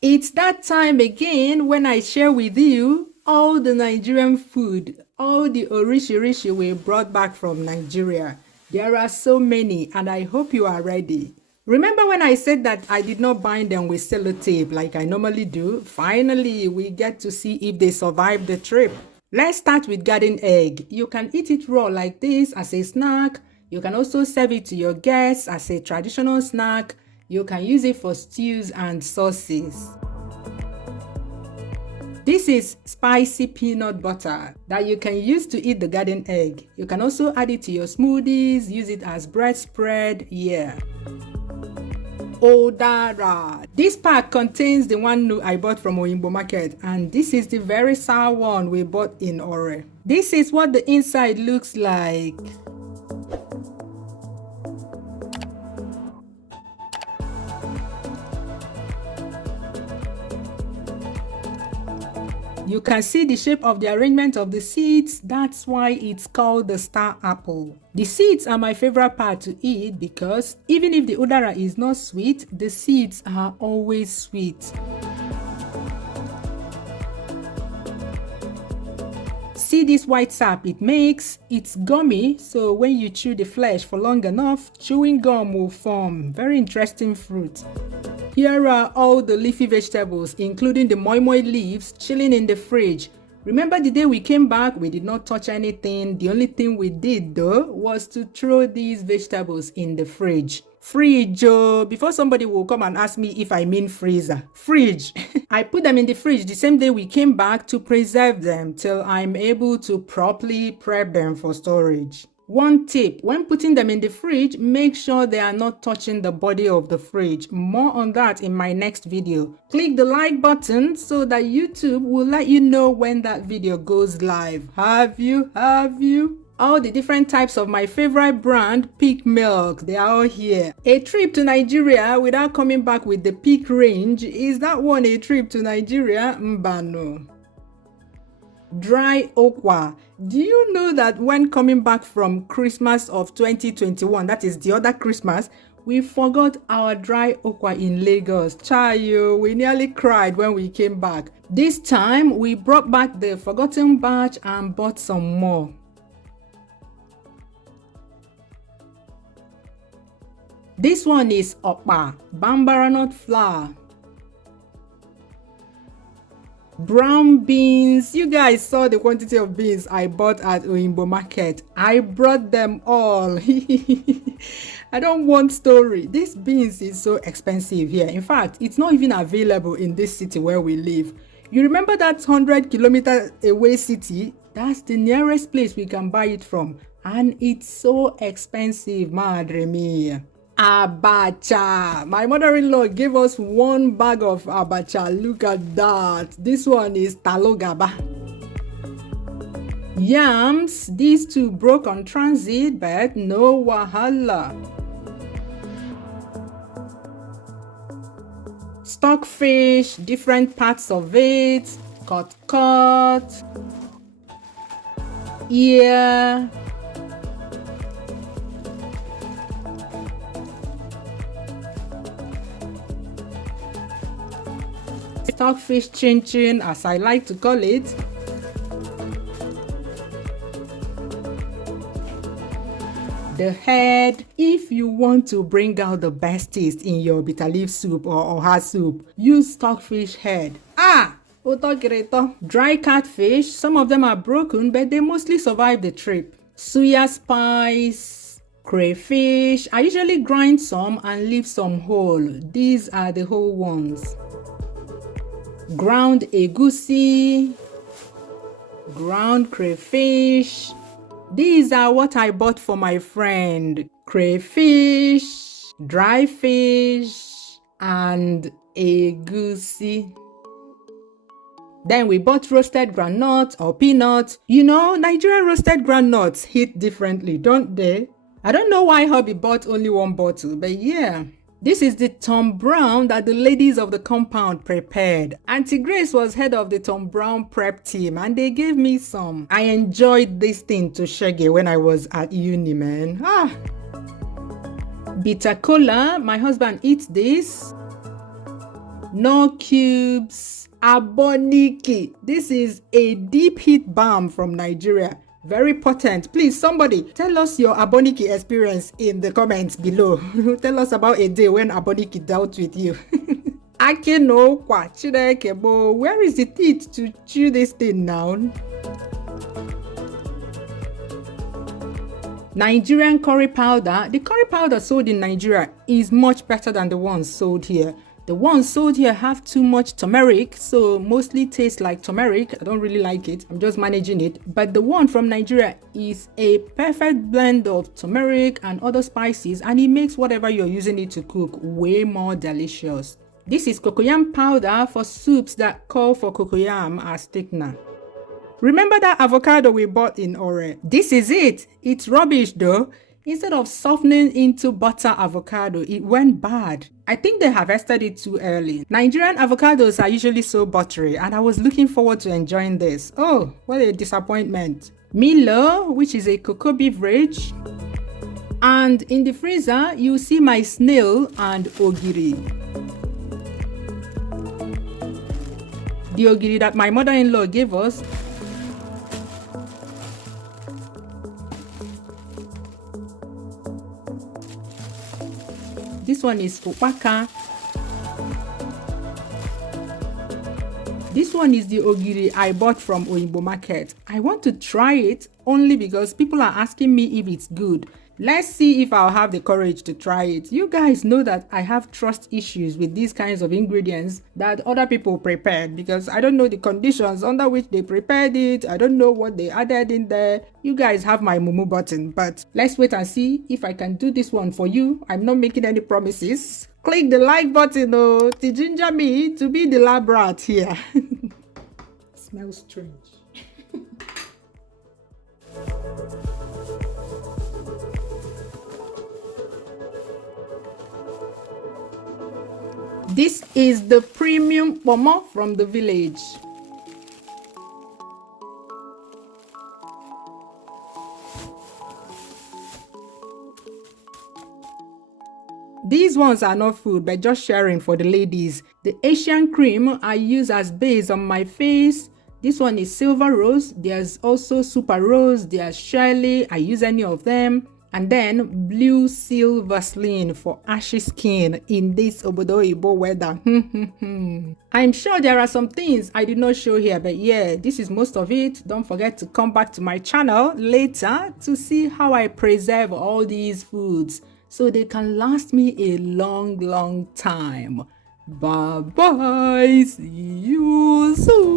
It's that time again when I share with you all the Nigerian food, all the orishi we brought back from Nigeria. There are so many, and I hope you are ready. Remember when I said that I did not bind them with sellotape like I normally do? Finally, we get to see if they survived the trip. Let's start with garden egg. You can eat it raw like this as a snack. You can also serve it to your guests as a traditional snack. You can use it for stews and sauces. This is spicy peanut butter that you can use to eat the garden egg. You can also add it to your smoothies, use it as bread spread, yeah. Odara. This pack contains the one I bought from Oyinbo Market, and this is the very sour one we bought in Ore. This is what the inside looks like. You can see the shape of the arrangement of the seeds. That's why it's called the star apple. The seeds are my favorite part to eat because even if the udara is not sweet, the seeds are always sweet. See this white sap it makes? It's gummy, so when you chew the flesh for long enough, chewing gum will form. Very interesting fruit. Here are all the leafy vegetables, including the moi moi leaves, chilling in the fridge. Remember the day we came back, we did not touch anything. The only thing we did though was to throw these vegetables in the fridge. Fridge, before somebody will come and ask me if I mean freezer. Fridge. I put them in the fridge the same day we came back to preserve them till I'm able to properly prep them for storage. One tip, when putting them in the fridge, make sure they are not touching the body of the fridge. More on that in my next video. Click the like button so that YouTube will let you know when that video goes live. Have you? All the different types of my favorite brand, Peak Milk, they are all here. A trip to Nigeria without coming back with the Peak range, is that one a trip to Nigeria? Mbano. Dry okwa. Do you know that when coming back from Christmas of 2021, that is the other Christmas, we forgot our dry okwa in Lagos? Chayo, we nearly cried when we came back. This time, we brought back the forgotten batch and bought some more. This one is okpa, bambara nut flour. Brown beans. You guys saw the quantity of beans I bought at Oyinbo Market. I brought them all. I don't want story. This beans is so expensive here. In fact, it's not even available in this city where we live. You remember that 100-kilometer away city? That's the nearest place we can buy it from. And it's so expensive, madre mia. Abacha. My mother-in-law gave us one bag of abacha. Look at that. This one is talogaba. Yams. These two broke on transit, but no wahala. Stockfish, different parts of it. Cut. Ear. Stockfish chin, as I like to call it. The head. If you want to bring out the best taste in your bitter leaf soup or oha soup, use stockfish head. Dry catfish. Some of them are broken, but they mostly survive the trip. Suya spice. Crayfish. I usually grind some and leave some whole. These are the whole ones. Ground egusi, ground crayfish. These are what I bought for my friend. Crayfish, dry fish, and egusi. Then we bought roasted groundnuts or peanuts. You know, Nigerian roasted groundnuts hit differently, don't they? I don't know why hubby bought only one bottle, but yeah. This is the Tom Brown that the ladies of the compound prepared. Auntie Grace was head of the Tom Brown prep team and they gave me some. I enjoyed this thing to shaggy when I was at uni, man. Bitter cola, my husband eats this. No cubes. Aboniki. This is a deep heat balm from Nigeria. Very potent. Please, somebody tell us your aboniki experience in the comments below. Tell us about a day when aboniki dealt with you. Akeno kwa Chineke bo. Where is the teeth to chew this thing now? Nigerian curry powder. The curry powder sold in Nigeria is much better than the ones sold here. The ones sold here have too much turmeric, so mostly taste like turmeric. I don't really like it. I'm just managing it. But the one from Nigeria is a perfect blend of turmeric and other spices, and it makes whatever you're using it to cook way more delicious. This is cocoyam powder for soups that call for cocoyam as thickener. Remember that avocado we bought in Ore? This is it. It's rubbish though. Instead of softening into butter avocado, it went bad. I think they harvested it too early. Nigerian avocados are usually so buttery, and I was looking forward to enjoying this. Oh, what a disappointment. Milo, which is a cocoa beverage. And in the freezer, you see my snail and ogiri. The ogiri that my mother-in-law gave us. This one is opaka. This one is the ogiri I bought from Oyinbo Market. I want to try it only because people are asking me if it's good. Let's see if I'll have the courage to try it. You guys know that I have trust issues with these kinds of ingredients that other people prepared because I don't know the conditions under which they prepared it. I don't know what they added in there. You guys have my mumu button, but let's wait and see if I can do this one for you. I'm not making any promises. Click the like button to ginger me to be the lab rat here. Smells strange. This is the premium pomo from the village. These ones are not food, but just sharing for the ladies. The Asian cream I use as base on my face. This one is silver rose. There's also super rose. There's Shirley. I use any of them. And then blue seal Vaseline for ashy skin in this Obodo Ibo weather. I'm sure there are some things I did not show here, but yeah, this is most of it. Don't forget to come back to my channel later to see how I preserve all these foods so they can last me a long time. Bye bye. See you soon.